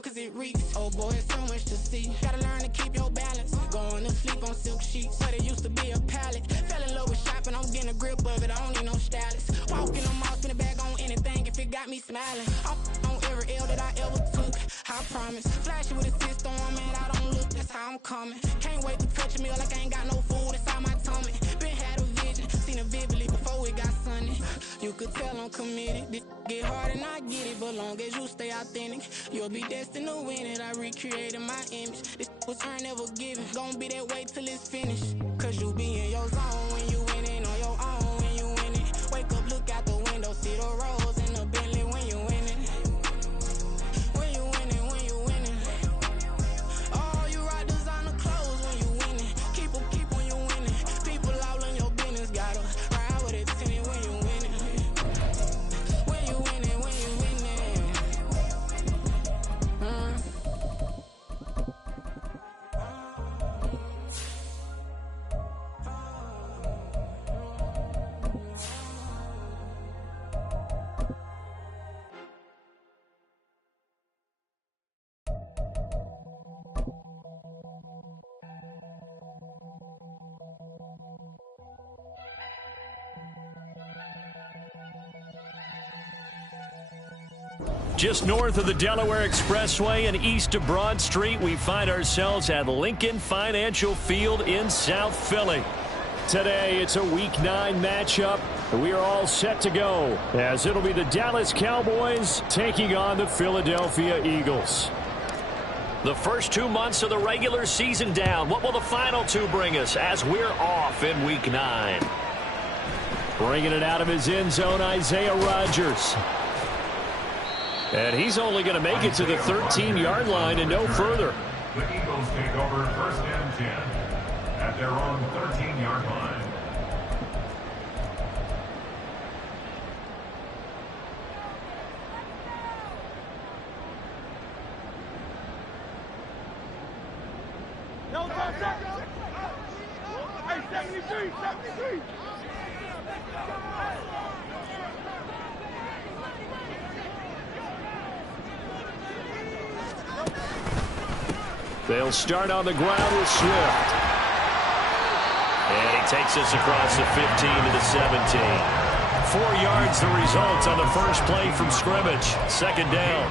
inhale cause it reeks. Oh boy, it's so much to see. Gotta learn to keep your balance. Going to sleep on silk sheets, but it used to be a pallet. Fell in love with shopping, I'm getting a grip of it, I don't need no stylist. Walking them off, spin a bag on anything if it got me smiling. I'm on every L that I ever took, I promise. Flashy with a system, man, I don't look, that's how I'm coming. Can't wait to touch a meal like I ain't got no food inside my tummy. Been had a vision, seen it vividly before it got sunny. You could tell I'm committed, this get hard and I get it, but long as you stay authentic, you'll be destined to win it. I recreated my image, this was earned, never given. Gonna be that way till it's finished, cause you be in your zone when you winning on your own when you winning. Wake up, look out the window, see the rose in the Bentley when you winning. When you winning, when you winning. Oh, you rock designer clothes when you winning. Keep when you winning. People all in your business, gotta ride with it tinted when you winning. When you winning, when you winning. Just north of the Delaware Expressway and east of Broad Street, we find ourselves at Lincoln Financial Field in South Philly. Today, it's a Week 9 matchup. We are all set to go, as it'll be the Dallas Cowboys taking on the Philadelphia Eagles. The first 2 months of the regular season down. What will the final 2 bring us as we're off in Week 9? Bringing it out of his end zone, Isaiah Rodgers. And he's only going to make it to the 13-yard line and no further. The Eagles take over 1st and 10 at their own 13-yard line. No, hey, 73. They'll start on the ground with Swift. And he takes us across the 15 to the 17. 4 yards the result on the first play from scrimmage. Second down.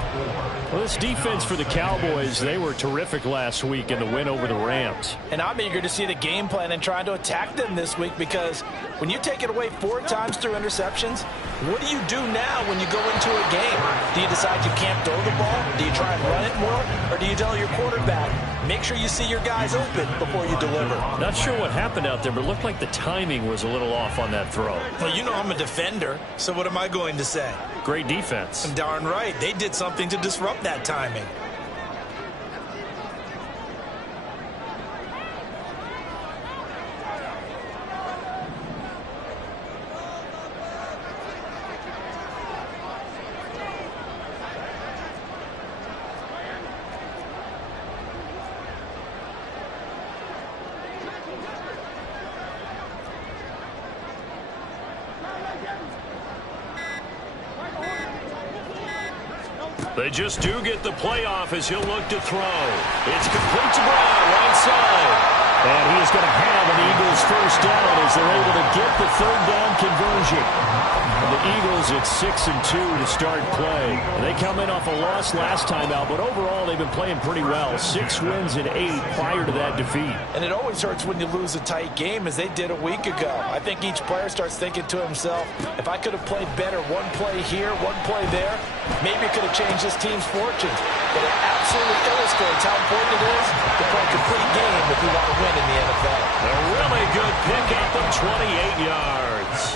Well, this defense for the Cowboys, they were terrific last week in the win over the Rams. And I'm eager to see the game plan and trying to attack them this week, because when you take it away 4 times through interceptions, what do you do now when you go into a game? Do you decide you can't throw the ball? Do you try and run it more? Or do you tell your quarterback, make sure you see your guys open before you deliver? Not sure what happened out there, but it looked like the timing was a little off on that throw. Well, you know I'm a defender, so what am I going to say? Great defense. Darn right. They did something to disrupt that timing. They just do get the playoff as he'll look to throw. It's complete to Brown, right side. And he is going to have an Eagles first down as they're able to get the third down conversion. And the Eagles at 6-2 to start play. And they come in off a loss last time out, but overall they've been playing pretty well. 6 wins and 8 prior to that defeat. And it always hurts when you lose a tight game, as they did a week ago. I think each player starts thinking to himself, if I could have played better one play here, one play there, maybe it could have changed this team's fortunes. But it absolutely illustrates how important it is to play a complete game if you want to win in the NFL. A really good pickup of 28 yards.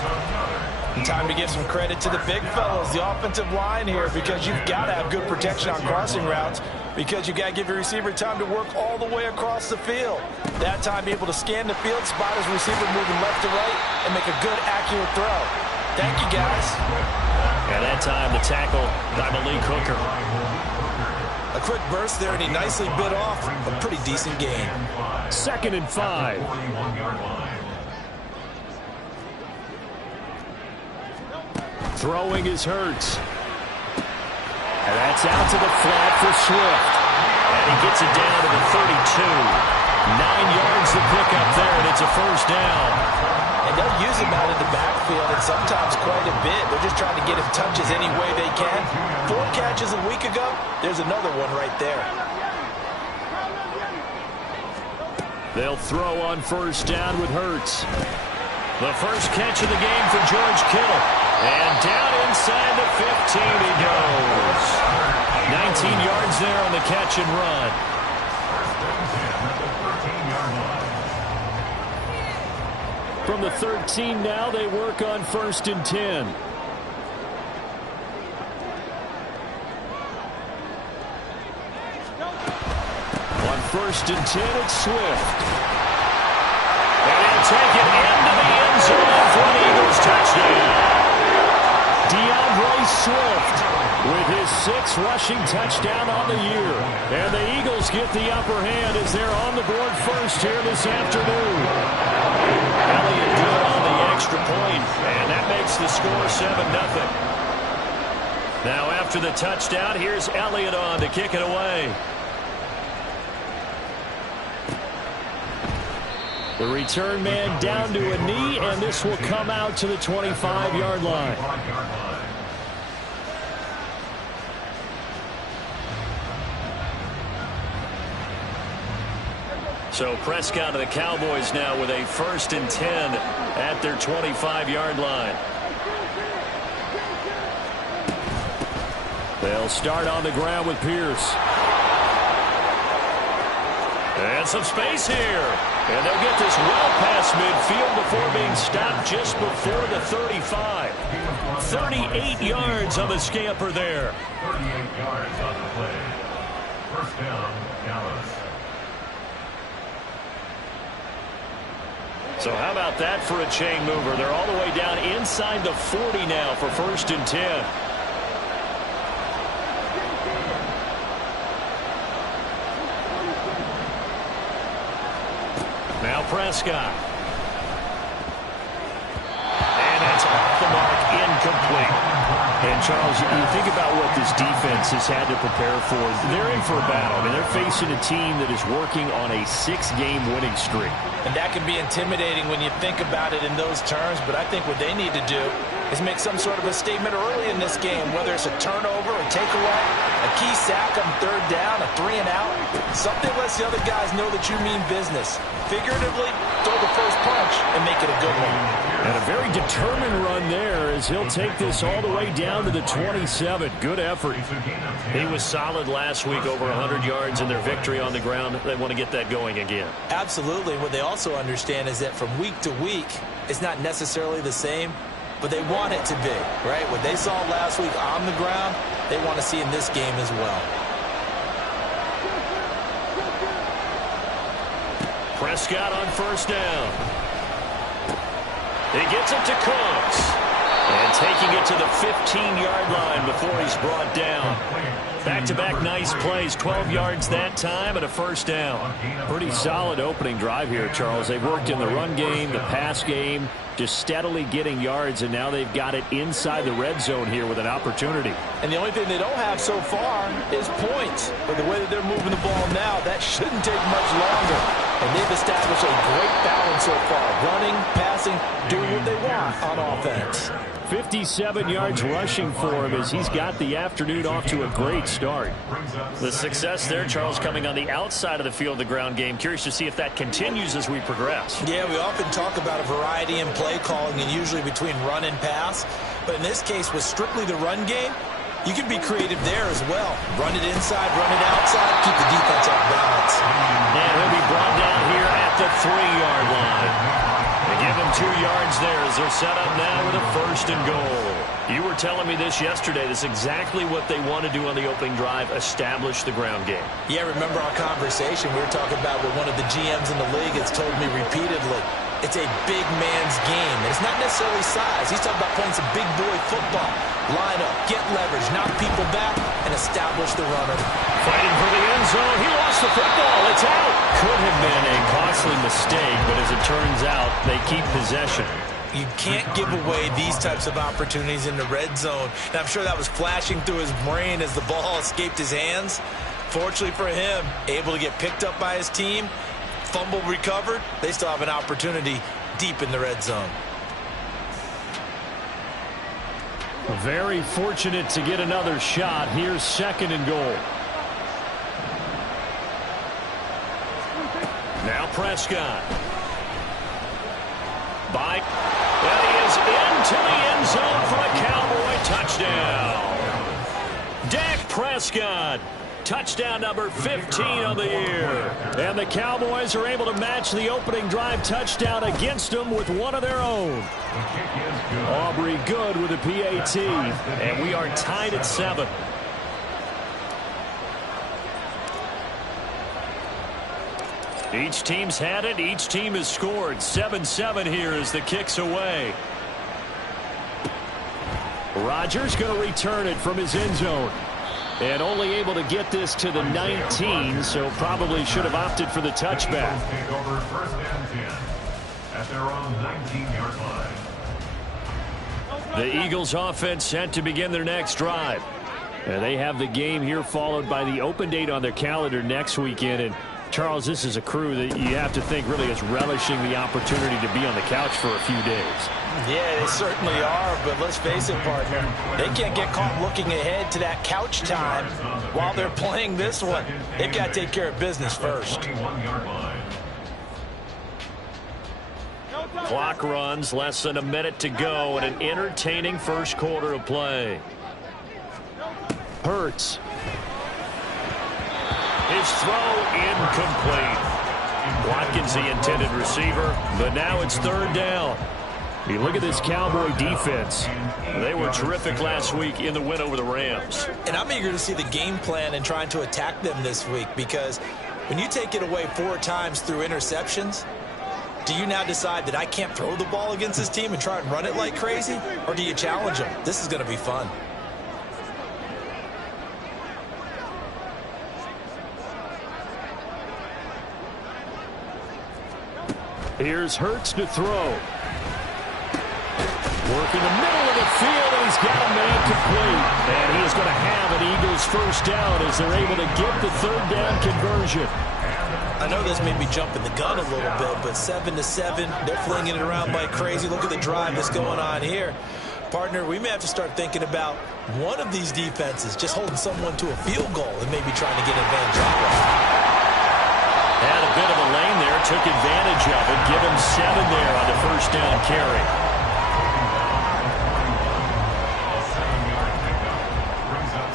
Time to give some credit to the big fellows, the offensive line here, because you've got to have good protection on crossing routes, because you got to give your receiver time to work all the way across the field. That time, be able to scan the field, spot his receiver moving left to right, and make a good, accurate throw. Thank you, guys. And that time, the tackle by Malik Hooker. A quick burst there, and he nicely bit off a pretty decent gain. 2nd and 5. Throwing is Hurts. And that's out to the flat for Swift. And he gets it down to the 32. 9 yards to pick up there, and it's a first down. And they'll use him out in the backfield, and sometimes quite a bit. They're just trying to get him touches any way they can. 4 catches a week ago. There's another one right there. They'll throw on first down with Hurts. The first catch of the game for George Kittle. And down inside the 15 he goes. 19 yards there on the catch and run. From the 13 now, they work on first and 10. On first and 10, it's Swift. And he'll take it into the end zone for an Eagles touchdown. DeAndre Swift with his 6th rushing touchdown on the year. And the Eagles get the upper hand as they're on the board first here this afternoon. Elliott good on the extra point, and that makes the score 7-0. Now after the touchdown, here's Elliott on to kick it away. The return man down to a knee, and this will come out to the 25-yard line. So Prescott and the Cowboys now with a first and 10 at their 25-yard line. They'll start on the ground with Pierce. And some space here. And they'll get this well past midfield before being stopped just before the 35. 38 yards on the scamper there. 38 yards on the play. First down, Dallas. So how about that for a chain mover? They're all the way down inside the 40 now for first and 10. Now Prescott. And that's off the mark, incomplete. And Charles, you think about what this defense has had to prepare for. They're in for a battle. I mean, they're facing a team that is working on a 6-game winning streak. And that can be intimidating when you think about it in those terms, but I think what they need to do is make some sort of a statement early in this game, whether it's a turnover, a takeaway, a key sack on 3rd down, a 3 and out. Something lets the other guys know that you mean business. Figuratively, throw the first punch and make it a good one. And a very determined run there as he'll take this all the way down to the 27. Good effort. He was solid last week, over 100 yards in their victory on the ground. They want to get that going again. Absolutely. What they also understand is that from week to week, it's not necessarily the same, but they want it to be, right? What they saw last week on the ground, they want to see in this game as well. Prescott on first down. He gets it to Cooks. And taking it to the 15-yard line before he's brought down. Back-to-back nice plays. 12 yards that time and a first down. Pretty solid opening drive here, Charles. They've worked in the run game, the pass game, just steadily getting yards, and now they've got it inside the red zone here with an opportunity. And the only thing they don't have so far is points. But the way that they're moving the ball now, that shouldn't take much longer. And they've established a great balance so far. Running, passing, doing what they want on offense. 57 yards rushing for him as he's got the afternoon off to a great start. The success there, Charles, coming on the outside of the field, the ground game. Curious to see if that continues as we progress. Yeah, we often talk about a variety in play calling and usually between run and pass. But in this case, with strictly the run game, you can be creative there as well. Run it inside, run it outside, keep the defense off balance. And he'll be brought down here at the 3-yard line. They give him 2 yards there as they're set up now with a first and goal. You were telling me this yesterday. This is exactly what they want to do on the opening drive, establish the ground game. Yeah, remember our conversation? We were talking about what one of the GMs in the league has told me repeatedly. It's a big man's game. And it's not necessarily size. He's talking about playing some big boy football. Line up, get leverage, knock people back, and establish the runner. Fighting for the end zone. He lost the football. It's out. Could have been a costly mistake, but as it turns out, they keep possession. You can't give away these types of opportunities in the red zone. And I'm sure that was flashing through his brain as the ball escaped his hands. Fortunately for him, able to get picked up by his team, fumble recovered. They still have an opportunity deep in the red zone. Very fortunate to get another shot. Here's 2nd and goal. Now Prescott. And he is into the end zone for a Cowboy touchdown. Dak Prescott. Touchdown number 15 on the year. And the Cowboys are able to match the opening drive touchdown against them with one of their own. Aubrey Good with a PAT. And we are tied at 7. Each team's had it. Each team has scored. 7-7 here as the kick's away. Rodgers going to return it from his end zone. And only able to get this to the 19, so probably should have opted for the touchback. Take over 1st and 10 at their own 19-yard line. The Eagles offense set to begin their next drive. And they have the game here followed by the open date on their calendar next weekend. And Charles, this is a crew that you have to think really is relishing the opportunity to be on the couch for a few days. Yeah, they certainly are, but let's face it, partner. They can't get caught looking ahead to that couch time while they're playing this one. They've got to take care of business first. Clock runs, less than a minute to go, and an entertaining first quarter of play. Hurts. His throw incomplete. Watkins the intended receiver, but now it's 3rd down. You look at this Cowboy defense. They were terrific last week in the win over the Rams. And I'm eager to see the game plan and trying to attack them this week, because when you take it away 4 times through interceptions, do you now decide that I can't throw the ball against this team and try and run it like crazy? Or do you challenge them? This is going to be fun. Here's Hurts to throw. Working the middle of the field, and he's got a man complete. And he is going to have an Eagles first down as they're able to get the 3rd down conversion. I know this may be jumping the gun a little bit, but 7-7, they're flinging it around like crazy. Look at the drive that's going on here. Partner, we may have to start thinking about one of these defenses just holding someone to a field goal and maybe trying to get advantage of it. Had a bit of a lane there, took advantage of it. Give him 7 there on the first down carry. A 7-yard pickup brings up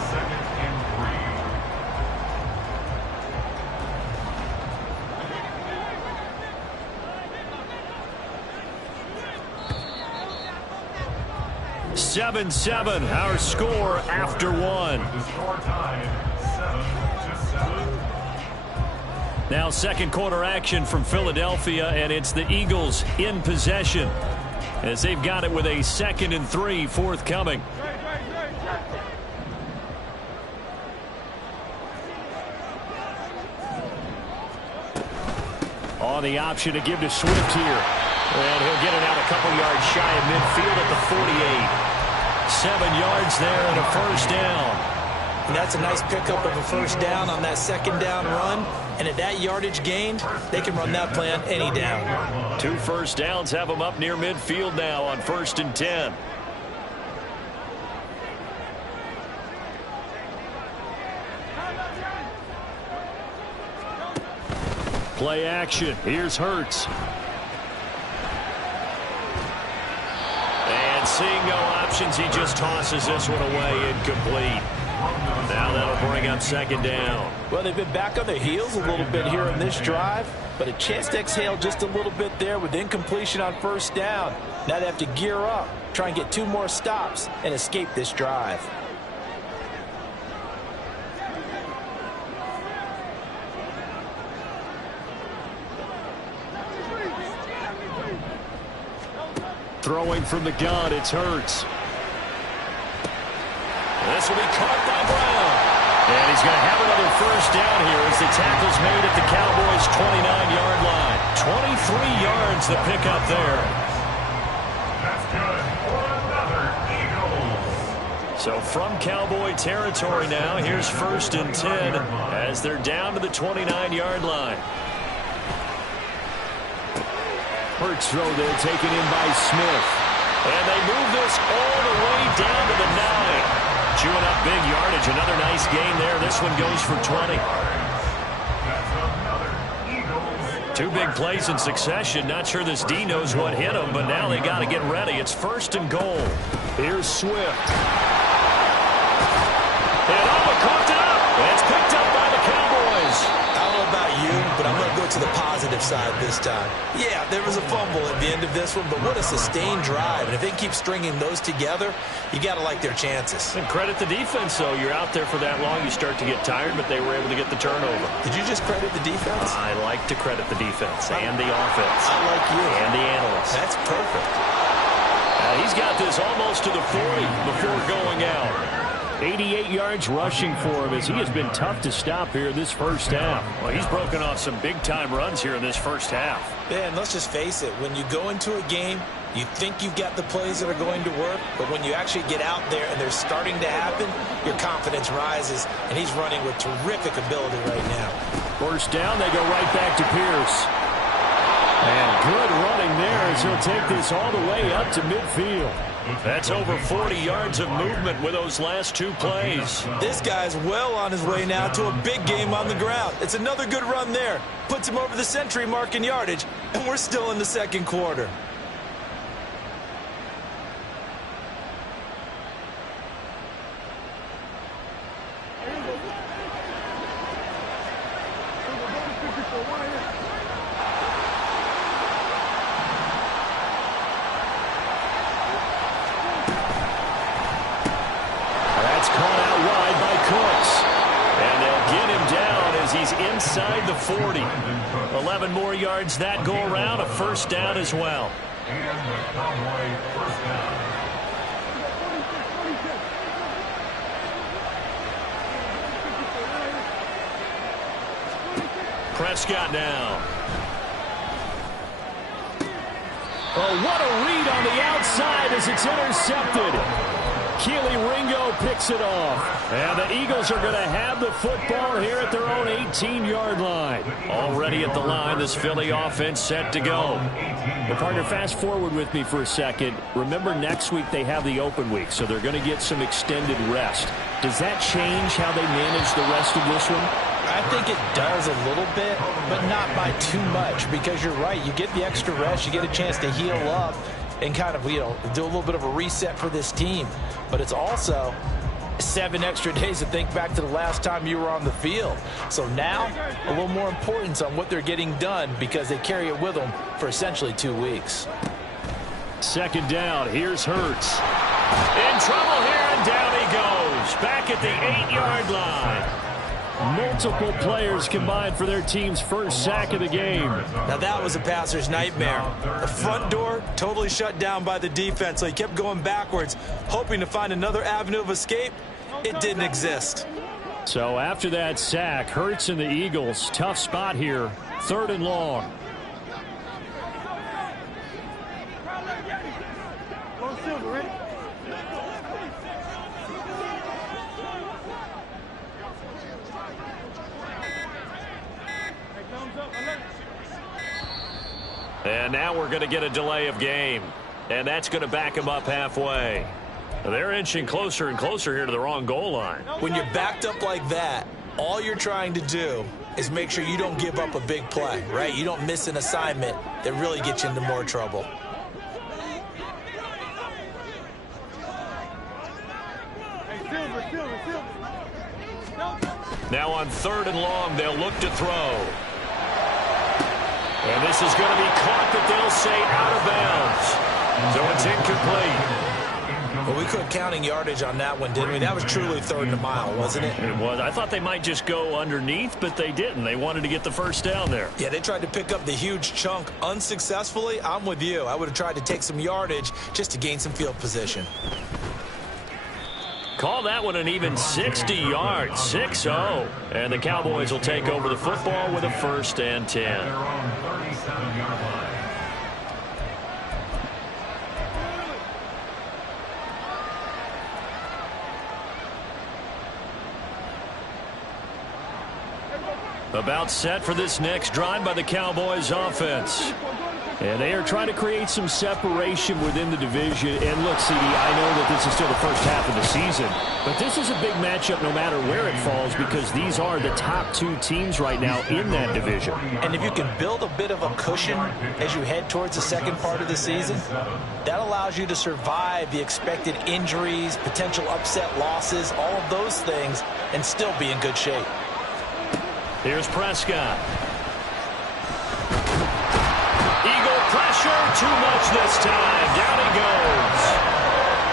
2nd and 7-7, our score after 1. The score tied 7-7. Now 2nd quarter action from Philadelphia, and it's the Eagles in possession as they've got it with a 2nd and 3 forthcoming. On the option to give to Swift here. And he'll get it out a couple yards shy of midfield at the 48. 7 yards there and a first down. And that's a nice pickup of a first down on that 2nd down run. And at that yardage gained, they can run that play on any down. 2 first downs have them up near midfield now on 1st and 10. Play action. Here's Hurts. And seeing no options, he just tosses this one away incomplete. Now that'll bring up 2nd down. Well, they've been back on their heels a little bit here on this drive, but a chance to exhale just a little bit there with incompletion on first down. Now they have to gear up, try and get 2 more stops and escape this drive. Throwing from the gun, it's Hurts. This will be caught by Brown. And he's going to have another first down here as the tackle's made at the Cowboys' 29-yard line. 23 yards the pickup there. So from Cowboy territory now, here's 1st and 10 as they're down to the 29-yard line. Hurts throw there taken in by Smith. And they move this all the way down to the 9. Chewing up big yardage. Another nice gain there. This one goes for 20. 2 big plays in succession. Not sure this D knows what hit him, but now they got to get ready. It's 1st and goal. Here's Swift. And coughed it up. And it's picked up by the Cowboys. I don't know about you, but I'm going to go to the positive side this time. Yeah, there was a fumble at the end of this one, but what a sustained drive. And if they keep stringing those together, you got to like their chances. And credit the defense, though. You're out there for that long, you start to get tired, but they were able to get the turnover. Did you just credit the defense? I like to credit the defense and the offense. I like you. And the analysts. That's perfect. He's got this almost to the 40 before going out. 88 yards rushing for him as he has been tough to stop here this first half. Well, he's broken off some big-time runs here in this first half. Yeah, and let's just face it. When you go into a game, you think you've got the plays that are going to work, but when you actually get out there and they're starting to happen, your confidence rises, and he's running with terrific ability right now. First down, they go right back to Pierce. And good running there as he'll take this all the way up to midfield. That's over 40 yards of movement with those last 2 plays. This guy's well on his way now to a big game on the ground. It's another good run there. Puts him over the century mark in yardage, and we're still in the second quarter. Inside the 40. 11 more yards that go around. A first down as well. And the Cowboy first down. Prescott now. Oh, what a read on the outside as it's intercepted. Keely Ringo picks it off. And the Eagles are going to have the football here at their own 18-yard line. Already at the line, this Philly offense set to go. Well, partner, fast forward with me for a second. Remember, next week they have the open week, so they're going to get some extended rest. Does that change how they manage the rest of this one? I think it does a little bit, but not by too much, because you're right. You get the extra rest. You get a chance to heal up and kind of, do a little bit of a reset for this team. But it's also 7 extra days to think back to the last time you were on the field. So now, a little more importance on what they're getting done because they carry it with them for essentially 2 weeks. Second down, here's Hurts. In trouble here, and down he goes. Back at the 8-yard line. Multiple players combined for their team's first sack of the game. Now that was a passer's nightmare. The front door totally shut down by the defense, so he kept going backwards, hoping to find another avenue of escape. It didn't exist. So after that sack, Hurts and the Eagles, tough spot here, 3rd and long. And now we're going to get a delay of game. And that's going to back them up halfway. They're inching closer and closer here to the wrong goal line. When you're backed up like that, all you're trying to do is make sure you don't give up a big play, right? You don't miss an assignment that really gets you into more trouble. Now on 3rd and long, they'll look to throw. And this is going to be caught, but they'll say out of bounds. So it's incomplete. Well, we quit counting yardage on that one, didn't we? That was truly 3rd and a mile, wasn't it? It was. I thought they might just go underneath, but they didn't. They wanted to get the first down there. Yeah, they tried to pick up the huge chunk unsuccessfully. I'm with you. I would have tried to take some yardage just to gain some field position. Call that one an even 60 yards, 6-0. And the Cowboys will take over the football with a 1st and 10. About set for this next drive by the Cowboys offense. And they are trying to create some separation within the division. And look, CD, I know that this is still the first half of the season, but this is a big matchup no matter where it falls because these are the top two teams right now in that division. And if you can build a bit of a cushion as you head towards the second part of the season, that allows you to survive the expected injuries, potential upset losses, all of those things, and still be in good shape. Here's Prescott. Pressure, too much this time. Down he goes.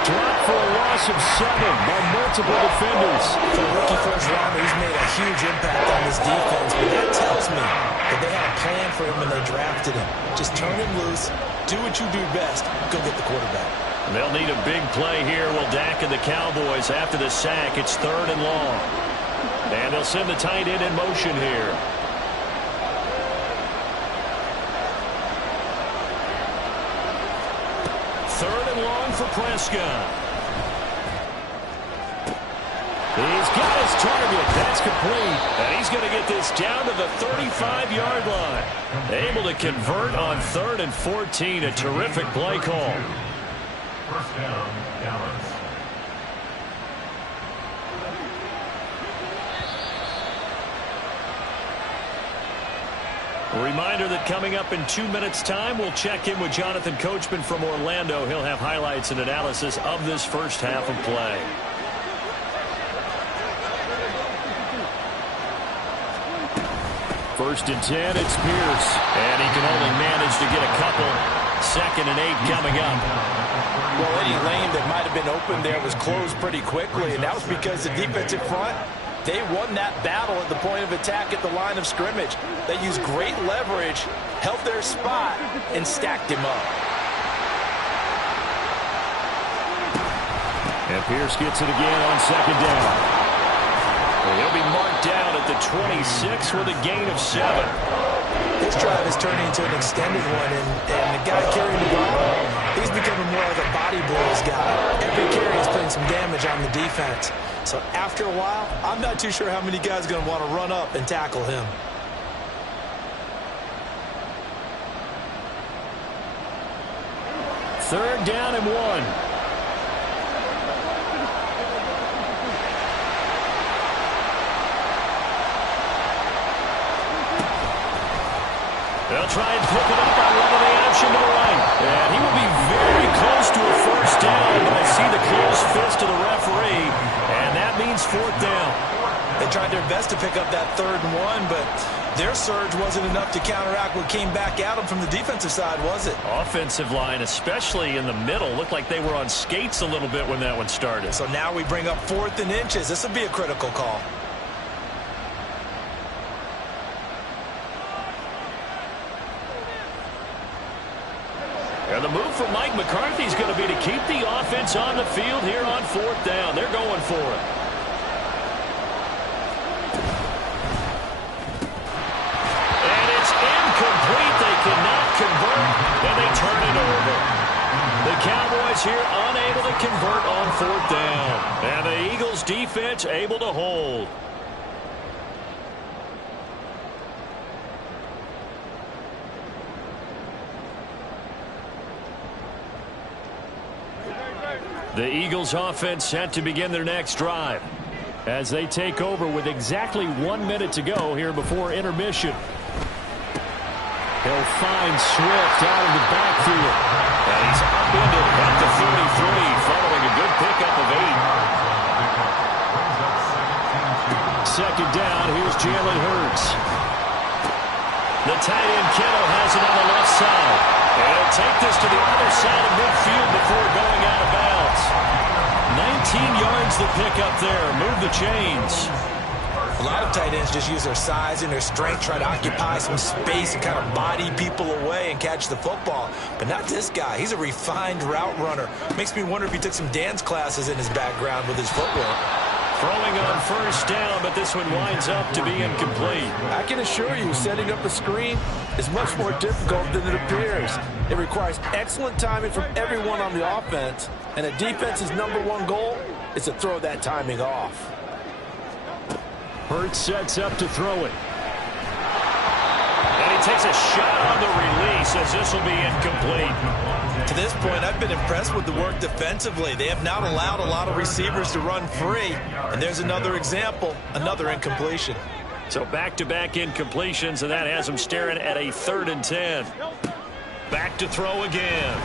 Dropped for a loss of 7 by multiple defenders. For the rookie first rounder, he's made a huge impact on this defense, but that tells me that they had a plan for him when they drafted him. Just turn him loose, do what you do best, go get the quarterback. They'll need a big play here. Will Dak and the Cowboys after the sack. It's 3rd and long. And they'll send the tight end in motion here. For Prescott. He's got his target. That's complete. And he's going to get this down to the 35-yard line. Able to convert on 3rd and 14. A terrific play call. First down, Dallas. A reminder that coming up in 2 minutes' time, we'll check in with Jonathan Coachman from Orlando. He'll have highlights and analysis of this first half of play. First and 10, it's Pierce. And he can only manage to get a couple. 2nd and 8 coming up. Well, any lane that might have been open there was closed pretty quickly, and that was because the defensive front, they won that battle at the point of attack at the line of scrimmage. They used great leverage, held their spot, and stacked him up. And Pierce gets it again on 2nd down. He'll be marked down at the 26 with a gain of 7. This drive is turning into an extended one, and the guy carrying the ball, he's becoming more like a body blows guy. Every carry is putting some damage on the defense. So after a while, I'm not too sure how many guys are going to want to run up and tackle him. Third down and 1. They'll try and pick it up on one of the option to the right. And he will be very close to a first down, but I see the closed fist of the referee, and that means 4th down. They tried their best to pick up that 3rd and 1, but their surge wasn't enough to counteract what came back at them from the defensive side, was it? Offensive line, especially in the middle, looked like they were on skates a little bit when that one started. So now we bring up 4th and inches. This will be a critical call. And the move from Mike McCarthy is going to be to keep the offense on the field here on 4th down. They're going for it. And it's incomplete. They cannot convert, and they turn it over. The Cowboys here unable to convert on 4th down. And the Eagles defense able to hold. The Eagles offense set to begin their next drive as they take over with exactly 1 minute to go here before intermission. He'll find Swift out of the backfield. And he's upended at the 33 following a good pickup of 8. 2nd down, here's Jalen Hurts. The tight end Kittle has it on the left side. And he'll take this to the other side of midfield before going out of bounds. 19 yards to pick up there. Move the chains. A lot of tight ends just use their size and their strength, try to occupy some space and kind of body people away and catch the football. But not this guy. He's a refined route runner. Makes me wonder if he took some dance classes in his background with his footwork. Throwing on 1st down, but this one winds up to be incomplete. I can assure you, setting up a screen is much more difficult than it appears. It requires excellent timing from everyone on the offense, and a defense's #1 goal is to throw that timing off. Hurts sets up to throw it. takes a shot on the release as this will be incomplete. To this point, I've been impressed with the work defensively. They have not allowed a lot of receivers to run free. And there's another example, another incompletion. So back-to-back incompletions, and that has them staring at a 3rd and 10. Back to throw again.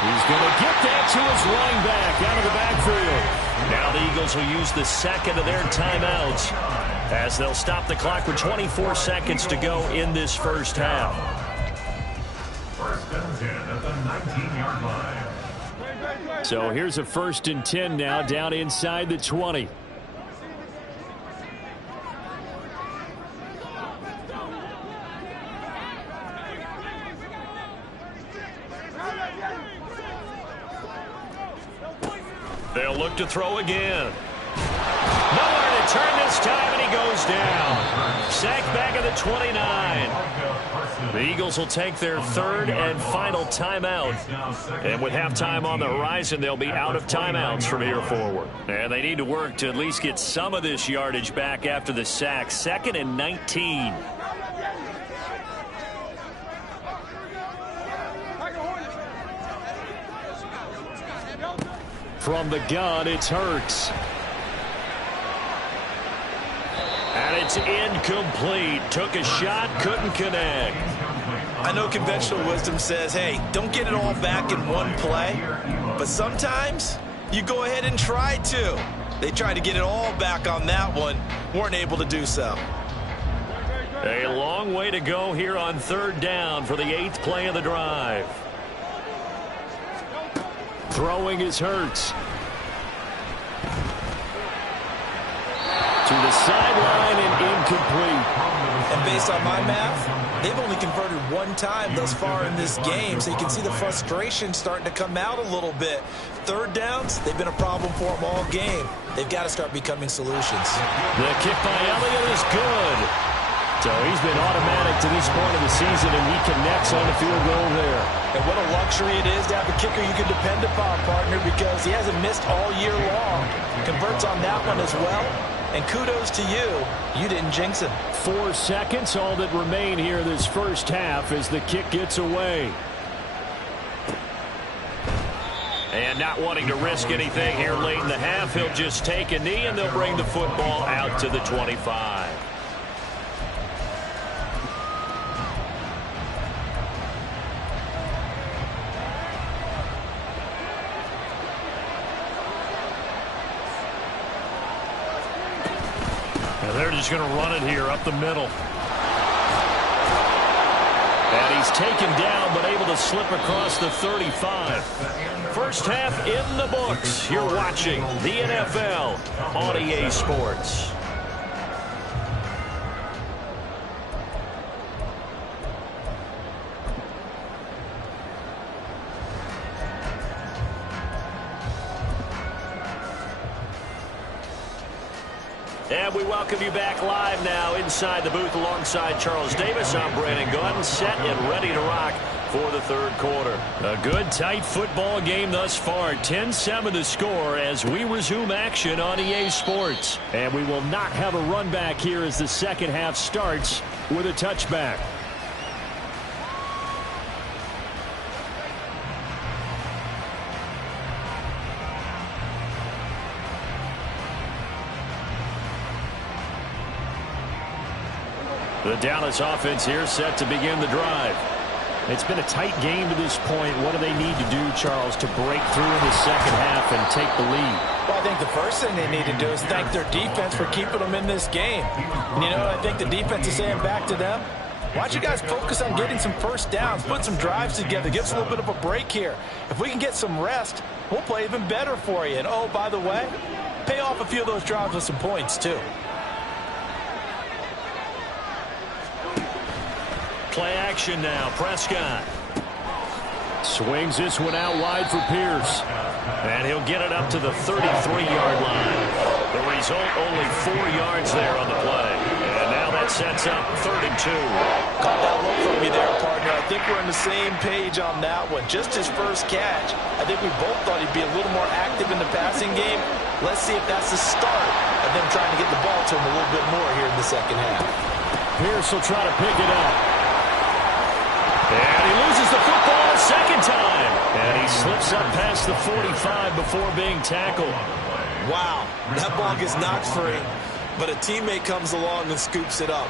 He's going to get that to his running back out of the backfield. Now the Eagles will use the second of their timeouts as they'll stop the clock with 24 seconds to go in this first half. 1st and 10 at the 19-yard line. So here's a 1st and 10 now down inside the 20. They'll look to throw again. Nowhere to turn this time, and he goes down. Sacked back at the 29. The Eagles will take their 3rd and final timeout. And with halftime on the horizon, they'll be out of timeouts from here forward. And they need to work to at least get some of this yardage back after the sack. 2nd and 19. From the gun, it's Hurts. And it's incomplete. Took a shot, couldn't connect. I know conventional wisdom says, hey, don't get it all back in one play. But sometimes you go ahead and try to. They tried to get it all back on that one. Weren't able to do so. A long way to go here on 3rd down for the 8th play of the drive. Throwing is Hurts. To the sideline and incomplete. And based on my math, they've only converted 1 time thus far in this game, so you can see the frustration starting to come out a little bit. 3rd downs, they've been a problem for them all game. They've got to start becoming solutions. The kick by Elliott is good. So he's been automatic to this point of the season, and he connects on the field goal there. And what a luxury it is to have a kicker you can depend upon, partner, because he hasn't missed all year long. Converts on that one as well. And kudos to you. You didn't jinx him. 4 seconds, all that remain here this first half as the kick gets away. And not wanting to risk anything here late in the half, he'll just take a knee, and they'll bring the football out to the 25. They're just going to run it here up the middle. And he's taken down, but able to slip across the 35. First half in the books. You're watching the NFL on EA Sports. And we welcome you back live now inside the booth alongside Charles Davis. I'm Brandon Gotw, set and ready to rock for the 3rd quarter. A good, tight football game thus far. 10-7 the score as we resume action on EA Sports. And we will not have a run back here as the second half starts with a touchback. The Dallas offense here set to begin the drive. It's been a tight game to this point. What do they need to do, Charles, to break through in the second half and take the lead? Well, I think the first thing they need to do is thank their defense for keeping them in this game. And, you know, I think the defense is saying back to them, why don't you guys focus on getting some first downs, put some drives together, give us a little bit of a break here. If we can get some rest, we'll play even better for you. And, oh, by the way, pay off a few of those drives with some points, too. Play action now. Prescott swings this one out wide for Pierce. And he'll get it up to the 33-yard line. The result, only 4 yards there on the play. And now that sets up 3rd and 2. Caught that look from you there, partner. I think we're on the same page on that one. Just his first catch. I think we both thought he'd be a little more active in the passing game. Let's see if that's the start of them trying to get the ball to him a little bit more here in the second half. Pierce will try to pick it up. And he loses the football a second time. And he slips up past the 45 before being tackled. Wow, that ball gets knocked free, but a teammate comes along and scoops it up.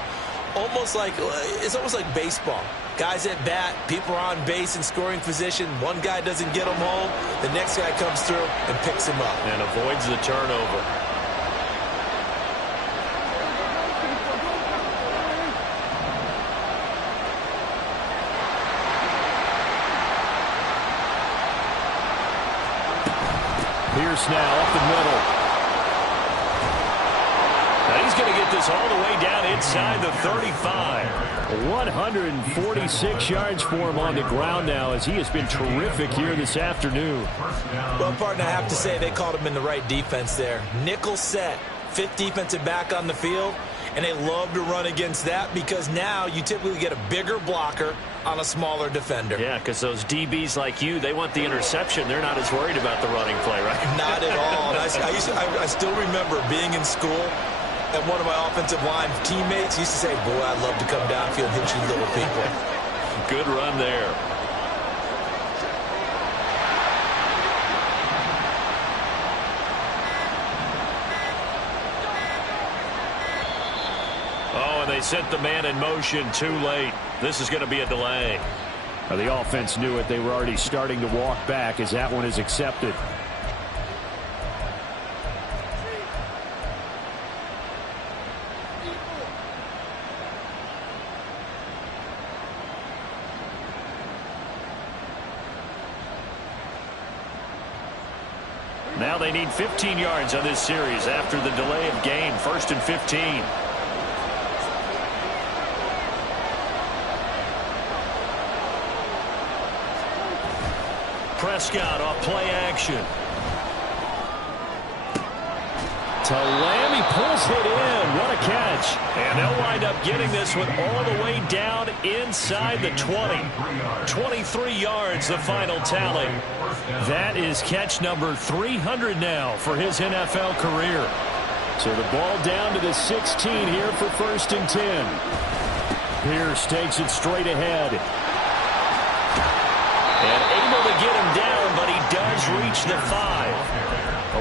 It's almost like baseball. Guys at bat, people are on base in scoring position. One guy doesn't get him home. The next guy comes through and picks him up. And avoids the turnover. Pierce now up the middle. Now he's going to get this all the way down inside the 35. 146 yards for him on the ground now as he has been terrific here this afternoon. Well, partner, I have to say they called him in the right defense there. Nickel set, fifth defensive back on the field, and they love to run against that because now you typically get a bigger blocker on a smaller defender. Yeah, because those DBs like you, they want the interception. They're not as worried about the running play, right? Not at all. I still remember being in school, and one of my offensive line teammates used to say, boy, I'd love to come downfield and hit you little people. Good run there. Oh, and they sent the man in motion too late. This is going to be a delay. The offense knew it. They were already starting to walk back as that one is accepted. Now they need 15 yards on this series after the delay of game. 1st and 15. Prescott off play action. To Lamb, he pulls it in. What a catch. And they'll wind up getting this one all the way down inside the 20. 23 yards, the final tally. That is catch number 300 now for his NFL career. So the ball down to the 16 here for 1st and 10. Pierce takes it straight ahead. And able to get him down, but he does reach the 5.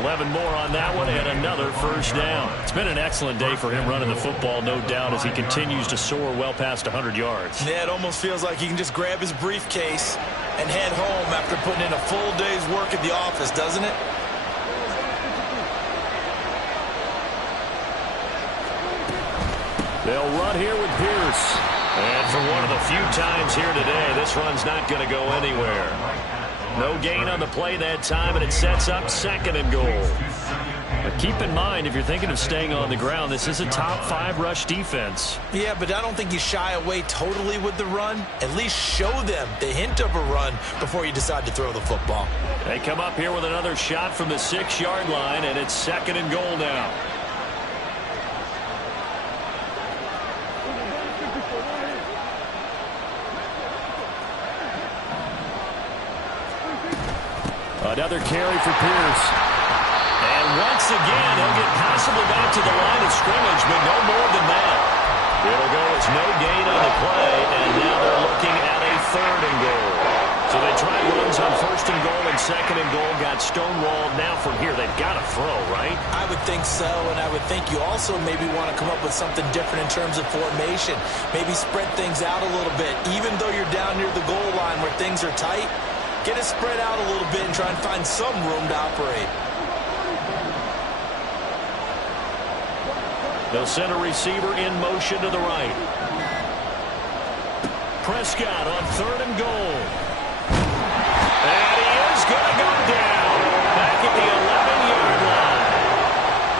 11 more on that one and another 1st down. It's been an excellent day for him running the football, no doubt, as he continues to soar well past 100 yards. Yeah, it almost feels like he can just grab his briefcase and head home after putting in a full day's work at the office, doesn't it? They'll run here with Pierce. And for one of the few times here today, this run's not going to go anywhere. No gain on the play that time, and it sets up 2nd and goal. But keep in mind, if you're thinking of staying on the ground, this is a top 5 rush defense. Yeah, but I don't think you shy away totally with the run. At least show them the hint of a run before you decide to throw the football. They come up here with another shot from the 6-yard line, and it's 2nd and goal now. Another carry for Pierce. And once again, he'll get possibly back to the line of scrimmage, but no more than that. It'll go as no gain on the play, and now they're looking at a 3rd and goal. So they tried runs on 1st and goal and 2nd and goal, got stonewalled. Now from here, they've got to throw, right? I would think so, and I would think you also maybe want to come up with something different in terms of formation. Maybe spread things out a little bit. Even though you're down near the goal line where things are tight, get it spread out a little bit and try and find some room to operate. They'll send a receiver in motion to the right. Prescott on 3rd and goal. And he is going to go down back at the 11-yard line.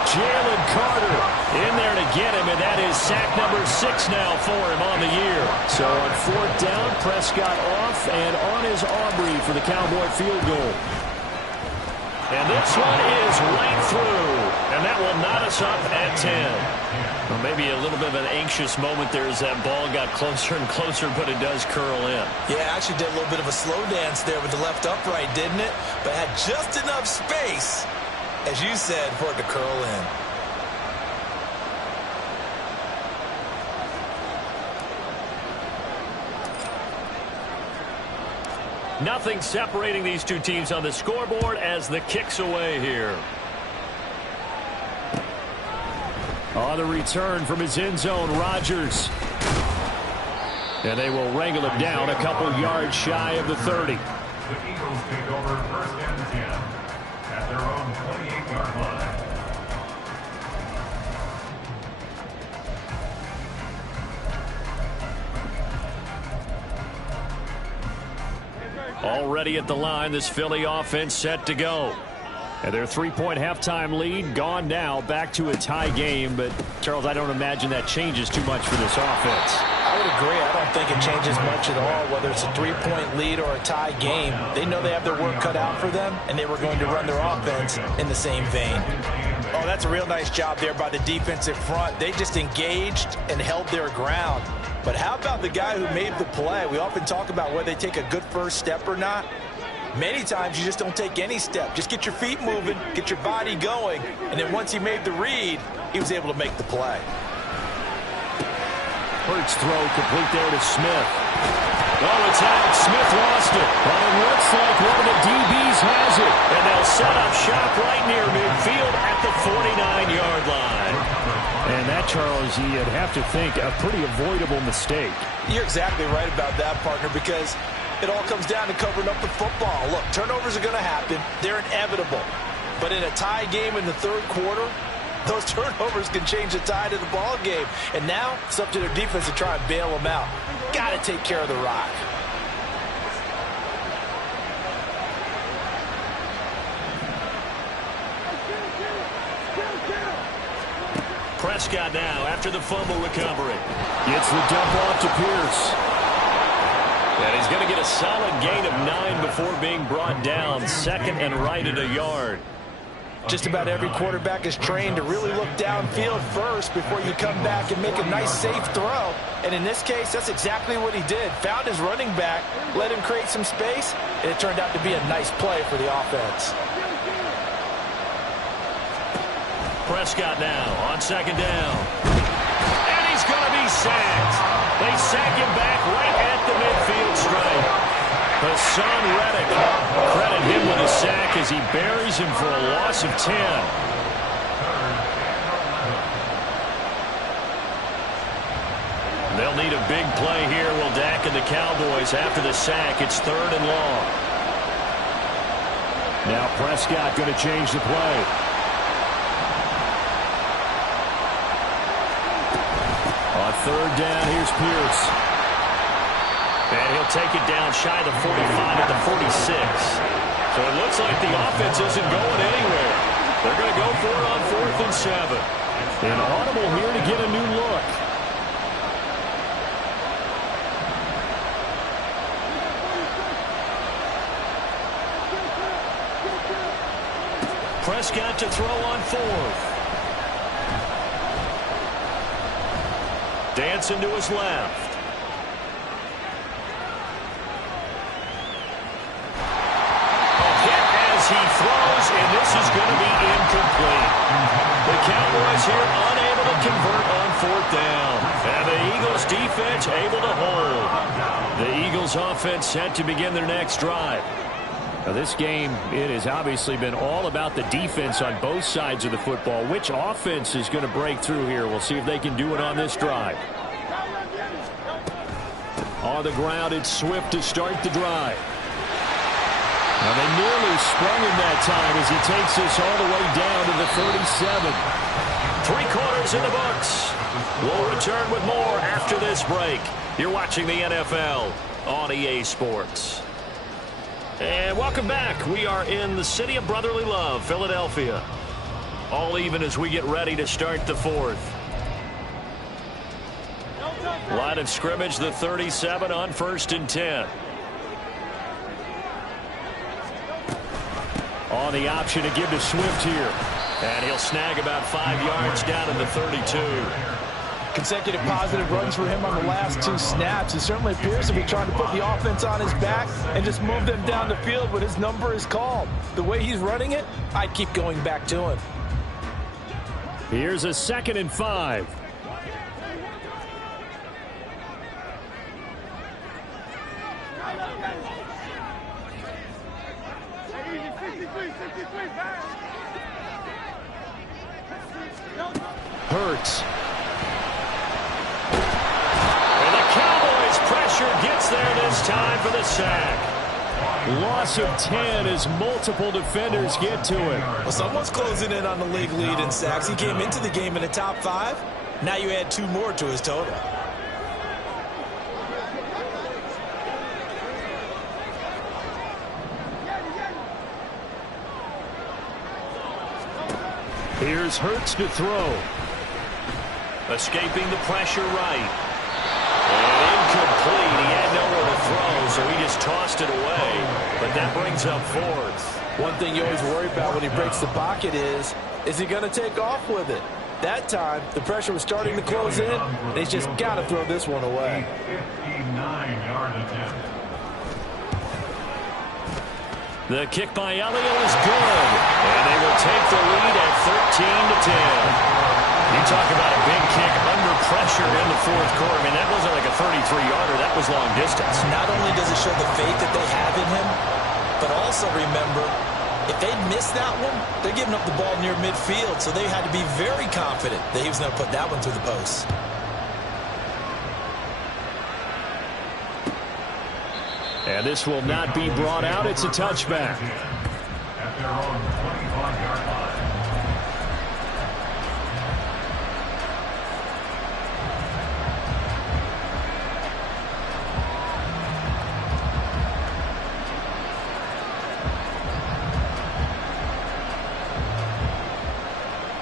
Jalen Carter in there to get him, and that is sack number 6 now for him on the year. So on 4th down, Prescott off and on his Aubrey for the Cowboy field goal. And this one is right through, and that will knot us up at 10. Well, maybe a little bit of an anxious moment there as that ball got closer and closer, but it does curl in. Yeah, actually did a little bit of a slow dance there with the left upright, didn't it? But had just enough space, as you said, for it to curl in. Nothing separating these two teams on the scoreboard as the kick's away here. On the return from his end zone, Rodgers. And they will wrangle him down a couple yards shy of the 30. The Eagles take over 1st and 10 at their own 28-yard line. Already at the line, this Philly offense set to go. And their 3-point halftime lead gone now, back to a tie game. But, Charles, I don't imagine that changes too much for this offense. I would agree. I don't think it changes much at all, whether it's a 3-point lead or a tie game. They know they have their work cut out for them, and they were going to run their offense in the same vein. Oh, that's a real nice job there by the defensive front. They just engaged and held their ground. But how about the guy who made the play? We often talk about whether they take a good first step or not. Many times you just don't take any step. Just get your feet moving, get your body going, and then once he made the read, he was able to make the play. Hurts throw complete there to Smith. Oh, it's out. Smith lost it. But it looks like one of the DBs has it. And they'll set up shop right near midfield at the 49-yard line. And that, Charles, you'd have to think a pretty avoidable mistake. You're exactly right about that, partner, because it all comes down to covering up the football. Look, turnovers are going to happen. They're inevitable. But in a tie game in the third quarter, those turnovers can change the tide of the ball game. And now it's up to their defense to try and bail them out. Got to take care of the rock. Prescott now after the fumble recovery. Gets the dump off to Pierce. And he's going to get a solid gain of 9 before being brought down. 2nd and right at a yard. Just about every quarterback is trained to really look downfield first before you come back and make a nice, safe throw. And in this case, that's exactly what he did. Found his running back, let him create some space, and it turned out to be a nice play for the offense. Prescott now on 2nd down. And he's going to be sacked. They sack him back right at the midfield stripe. Hassan Reddick, credit him with a sack as he buries him for a loss of 10. They'll need a big play here, will Dak and the Cowboys after the sack. It's 3rd and long. Now Prescott going to change the play. On 3rd down, here's Pierce. And he'll take it down shy of the 45 at the 46. So it looks like the offense isn't going anywhere. They're going to go for it on 4th and 7. An audible here to get a new look. Prescott to throw on 4th. Dancing to his left. He throws, and this is going to be incomplete. The Cowboys here unable to convert on 4th down. And the Eagles defense able to hold. The Eagles offense set to begin their next drive. Now this game, it has obviously been all about the defense on both sides of the football. Which offense is going to break through here? We'll see if they can do it on this drive. On the ground, it's Swift to start the drive. Now they nearly sprung him that time as he takes us all the way down to the 37. 3 quarters in the books. We'll return with more after this break. You're watching the NFL on EA Sports. And welcome back. We are in the city of brotherly love, Philadelphia. All even as we get ready to start the 4th. Line of scrimmage, the 37 on 1st and 10. On the option to give to Swift here. And he'll snag about 5 yards down in the 32. Consecutive positive runs for him on the last 2 snaps. It certainly appears to be trying to put the offense on his back and just move them down the field when his number is called. The way he's running it, I'd keep going back to him. Here's a 2nd and 5. Hurts. And the Cowboys pressure gets there this time for the sack. Loss of 10 as multiple defenders get to him. Well, someone's closing in on the league lead in sacks. He came into the game in the top 5. Now you add 2 more to his total. Here's Hurts to throw. Escaping the pressure right. And incomplete. He had nowhere to throw, so he just tossed it away. But that brings up 4th. One thing you always worry about when he breaks the pocket is he going to take off with it? That time, the pressure was starting to close in, and he's just got to throw this one away. 59-yard attempt. The kick by Elliott is good. And they will take the lead at 13-10. You talk about a big kick under pressure in the 4th quarter. I mean, that wasn't like a 33-yarder. That was long distance. Not only does it show the faith that they have in him, but also remember, if they'd missed that one, they're giving up the ball near midfield, so they had to be very confident that he was going to put that one through the post. And this will not be brought out. It's a touchback. At their own 25-yard line.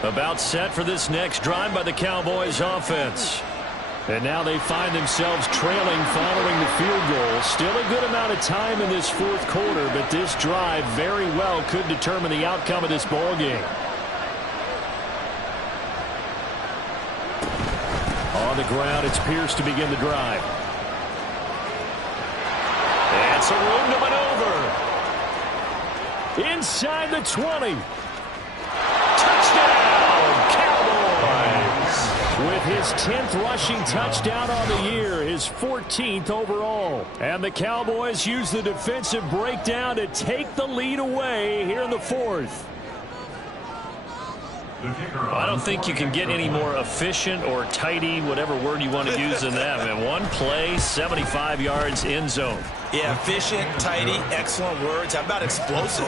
About set for this next drive by the Cowboys offense. And now they find themselves trailing following the field goal. Still a good amount of time in this 4th quarter, but this drive very well could determine the outcome of this ball game. On the ground, it's Pierce to begin the drive. And some room to maneuver. Inside the 20. Touchdown, Cowboys! With his 10th rushing touchdown on the year, his 14th overall. And the Cowboys use the defensive breakdown to take the lead away here in the 4th. I don't think you can get any more efficient or tidy, whatever word you want to use in that. I mean, one play, 75 yards, end zone. Yeah, efficient, tidy, excellent words. How about explosive?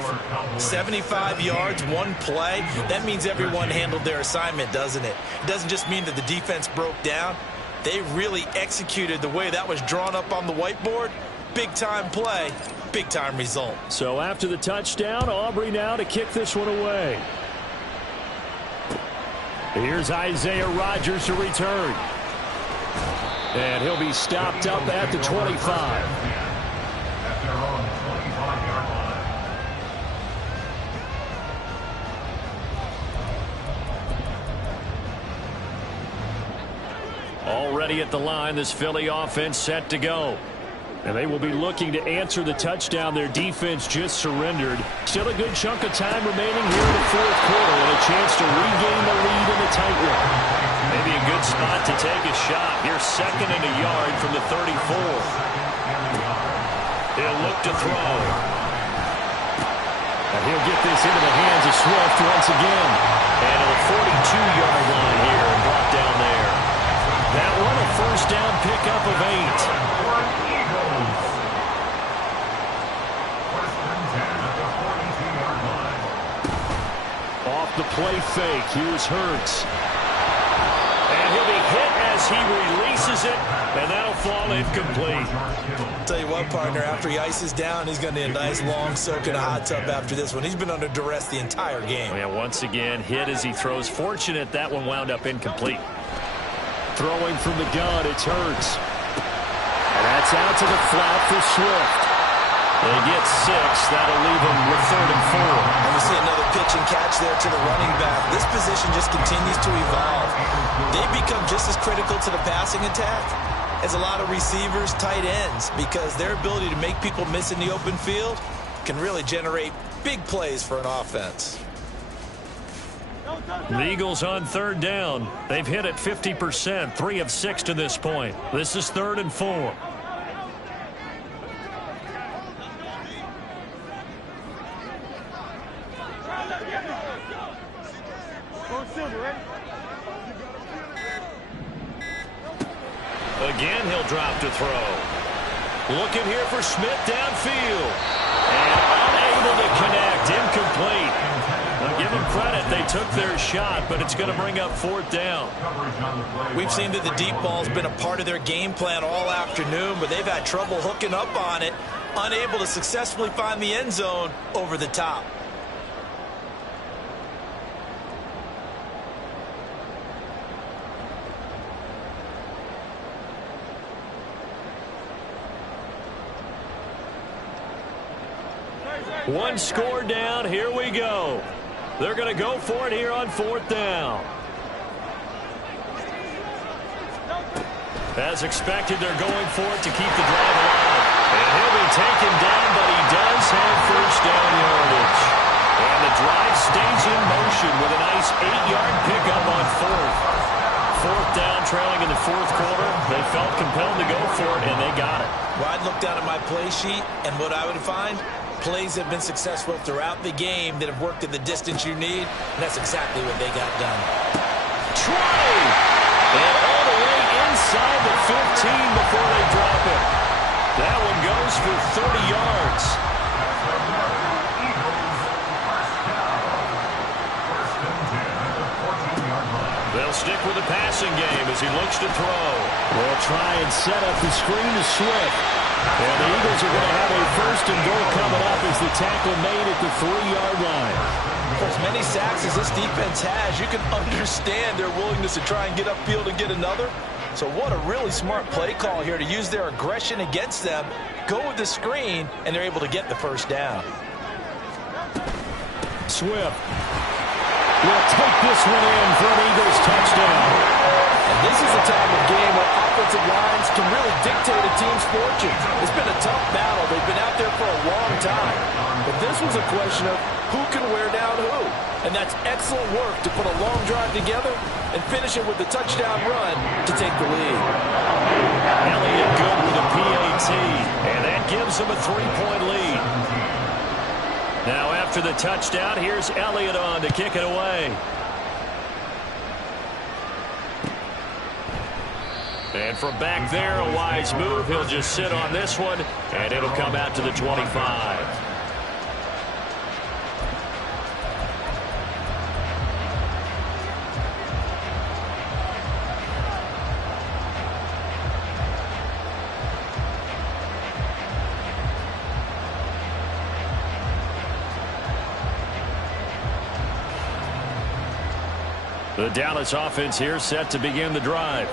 75 yards, one play. That means everyone handled their assignment, doesn't it? It doesn't just mean that the defense broke down. They really executed the way that was drawn up on the whiteboard. Big-time play, big-time result. So after the touchdown, Aubrey now to kick this one away. Here's Isaiah Rodgers to return. And he'll be stopped up at the 25. At their own 25-yard line. Already at the line, this Philly offense set to go. And they will be looking to answer the touchdown their defense just surrendered. Still a good chunk of time remaining here in the 4th quarter and a chance to regain the lead in the tight one. Maybe a good spot to take a shot. Here's 2nd and a yard from the 34. He'll look to throw. And he'll get this into the hands of Swift once again. And to the 42-yard line here and brought down there. That one a first down pickup of 8. Off the play fake, here's Hurts. And he'll be hit as he releases it, and that'll fall incomplete. I'll tell you what, partner, after he ices down, he's going to need a nice long soak in a hot tub after this one. He's been under duress the entire game. Yeah, once again, hit as he throws. Fortunate that one wound up incomplete. Throwing from the gun, it's Hurts. And that's out to the flat for Swift. They get 6. That'll leave them with 3rd and 4. And we see another pitch and catch there to the running back. This position just continues to evolve. They become just as critical to the passing attack as a lot of receivers, tight ends, because their ability to make people miss in the open field can really generate big plays for an offense. The Eagles on 3rd down. They've hit it 50%, 3 of 6 to this point. This is 3rd and 4. Again, he'll drop to throw. Looking here for Smith downfield. And unable to connect. Incomplete. Now give them credit. They took their shot, but it's going to bring up 4th down. We've seen that the deep ball's been a part of their game plan all afternoon, but they've had trouble hooking up on it, unable to successfully find the end zone over the top. One score down. Here we go. They're going to go for it here on 4th down. As expected, they're going for it to keep the drive alive. And he'll be taken down, but he does have 1st down yardage. And the drive stays in motion with a nice 8-yard pickup on 4th. 4th down, trailing in the 4th quarter. They felt compelled to go for it, and they got it. Well, I'd look down at my play sheet, and what I would find, plays have been successful throughout the game that have worked in the distance you need, and that's exactly what they got done. Try! And all the way inside the 15 before they drop it. That one goes for 30 yards. They'll stick with the passing game as he looks to throw. They'll try and set up the screen to Swift. And the Eagles are going to have a 1st and goal coming up as the tackle made at the 3-yard line. For as many sacks as this defense has, you can understand their willingness to try and get upfield and get another. So what a really smart play call here to use their aggression against them, go with the screen, and they're able to get the 1st down. Swift will take this one in for an Eagles touchdown. And this is a time of game where offensive lines can really dictate a team's fortunes. It's been a tough battle. They've been out there for a long time. But this was a question of who can wear down who. And that's excellent work to put a long drive together and finish it with the touchdown run to take the lead. Elliott good with a PAT, and that gives them a 3-point lead. Now after the touchdown, here's Elliott on to kick it away. And from back there, a wise move. He'll just sit on this one, and it'll come out to the 25. The Dallas offense here set to begin the drive.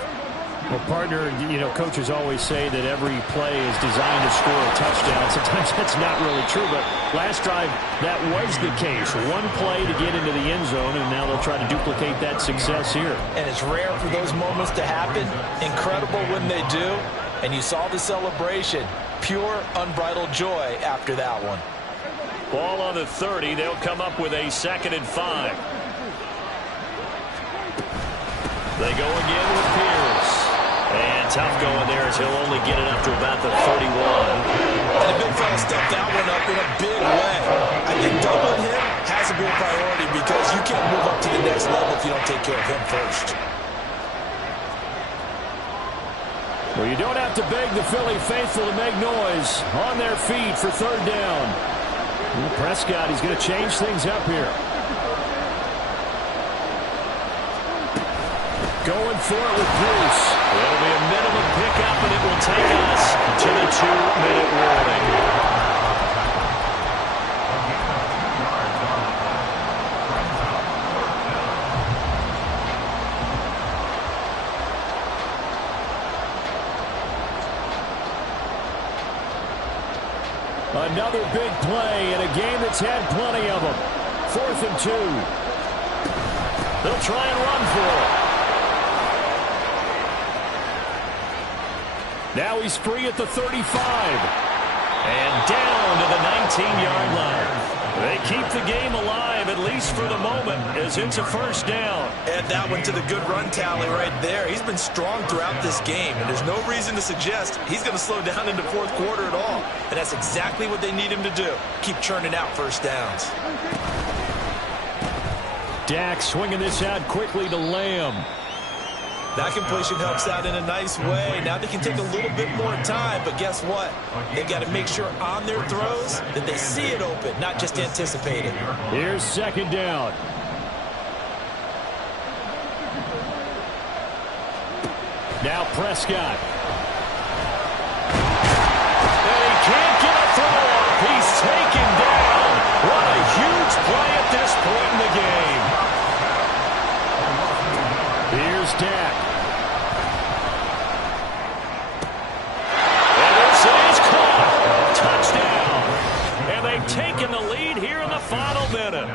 Well, partner, coaches always say that every play is designed to score a touchdown. Sometimes that's not really true, but last drive, that was the case. One play to get into the end zone, and now they'll try to duplicate that success here. And it's rare for those moments to happen. Incredible when they do. And you saw the celebration. Pure, unbridled joy after that one. Ball on the 30. They'll come up with a 2nd and 5. They go again with Pierce. And tough going there as he'll only get it up to about the 31. And the big fella stepped that one up in a big way. I think doubling him has to be a priority because you can't move up to the next level if you don't take care of him first. Well, you don't have to beg the Philly faithful to make noise. On their feet for 3rd down. Well, Prescott, he's going to change things up here. Going for it with Bruce. It'll be a minimum pickup, and it will take us to the 2-minute warning. Another big play in a game that's had plenty of them. 4th and 2. They'll try and run for it. Now he's free at the 35. And down to the 19-yard line. They keep the game alive, at least for the moment, as it's a 1st down. Add that one to the good run tally right there. He's been strong throughout this game, and there's no reason to suggest he's going to slow down into 4th quarter at all. And that's exactly what they need him to do. Keep churning out 1st downs. Dak swinging this out quickly to Lamb. That completion helps out in a nice way. Now they can take a little bit more time, but guess what? They've got to make sure on their throws that they see it open, not just anticipate it. Here's second down. Now Prescott. And he can't get a throw off. He's taken down. What a huge play at this point in the game. Here's Dak. And this is caught. Touchdown. And they've taken the lead here in the final minute.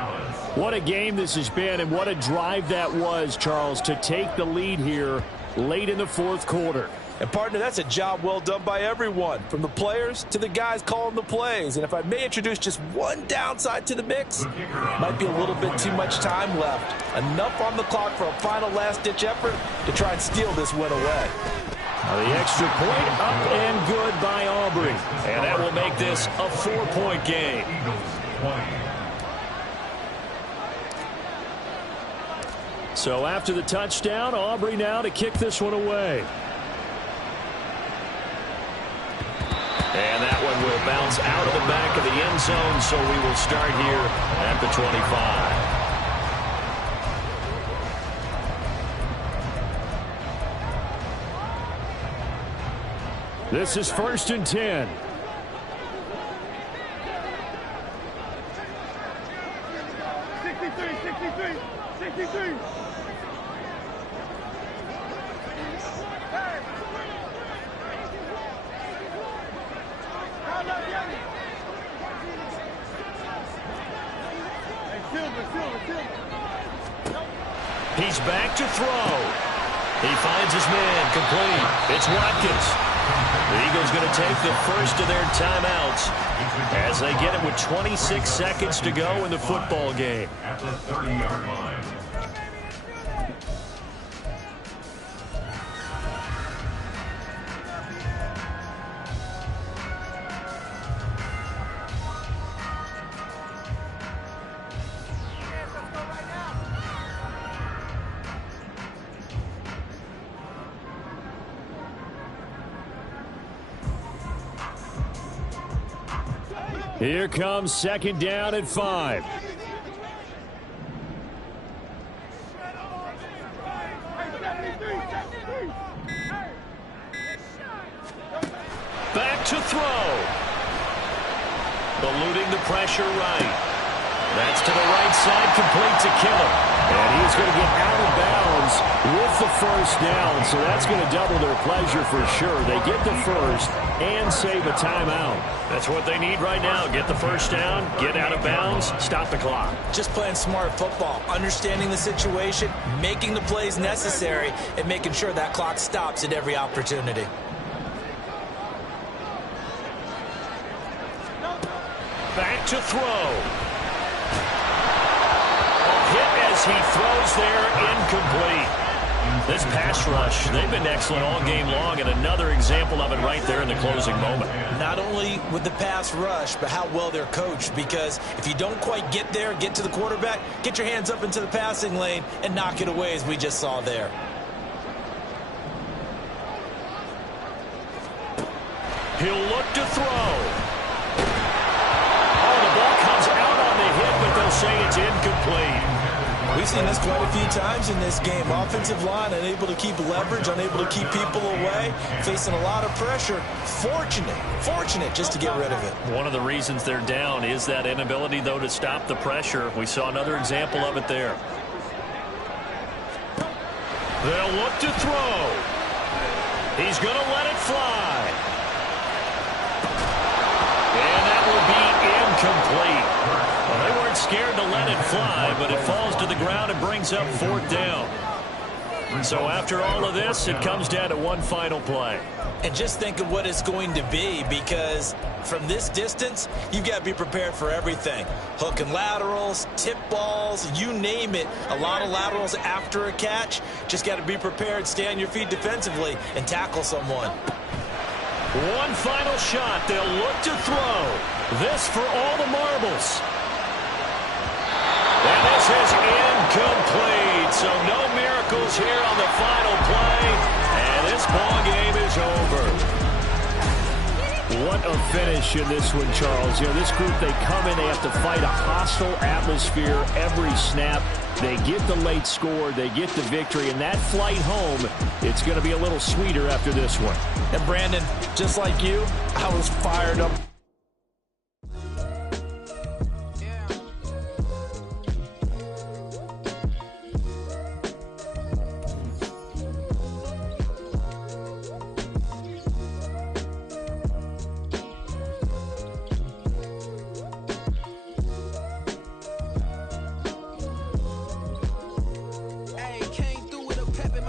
What a game this has been, and what a drive that was, Charles, to take the lead here late in the fourth quarter. And, partner, that's a job well done by everyone, from the players to the guys calling the plays. And if I may introduce just one downside to the mix, might be a little bit too much time left. Enough on the clock for a final last-ditch effort to try and steal this win away. The extra point up and good by Aubrey. And that will make this a 4-point game. So after the touchdown, Aubrey now to kick this one away. And that one will bounce out of the back of the end zone, so we will start here at the 25. This is 1st and 10. He's back to throw. He finds his man complete. It's Watkins. The Eagles going to take the first of their timeouts as they get it with 26 seconds to go in the football game. At the 30-yard line. Here comes 2nd down at 5. Back to throw. Eluding the pressure right. That's to the right side, complete to Kittle. And he's going to get out of bounds with the first down, so that's going to double their pleasure for sure. They get the first and save a timeout. That's what they need right now. Get the first down, get out of bounds, stop the clock. Just playing smart football, understanding the situation, making the plays necessary, and making sure that clock stops at every opportunity. Back to throw. He throws there, incomplete. This pass rush, they've been excellent all game long, and another example of it right there in the closing moment. Not only with the pass rush, but how well they're coached, because if you don't quite get there, get to the quarterback, get your hands up into the passing lane and knock it away, as we just saw there. He'll look to throw. Oh, the ball comes out on the hit, but they'll say it's incomplete. We've seen this quite a few times in this game. Offensive line unable to keep leverage, unable to keep people away, facing a lot of pressure. Fortunate just to get rid of it. One of the reasons they're down is that inability, though, to stop the pressure. We saw another example of it there. They'll look to throw. He's going to let it fly. And that will be incomplete. Well, they weren't scared to let it fly, but it falls to the ground and brings up 4th down. So after all of this, it comes down to one final play. And just think of what it's going to be, because from this distance, you've got to be prepared for everything. Hook and laterals, tip balls, you name it. A lot of laterals after a catch. Just got to be prepared, stay on your feet defensively, and tackle someone. One final shot. They'll look to throw. This for all the marbles. And this is incomplete. So no miracles here on the final play. What a finish in this one, Charles. You know, this group, they come in, they have to fight a hostile atmosphere every snap. They get the late score, they get the victory, and that flight home, it's going to be a little sweeter after this one. And Brandon, just like you, I was fired up.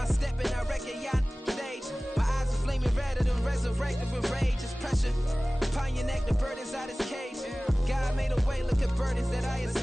Step and I reckon y'all stage. My eyes are flaming redder than resurrected with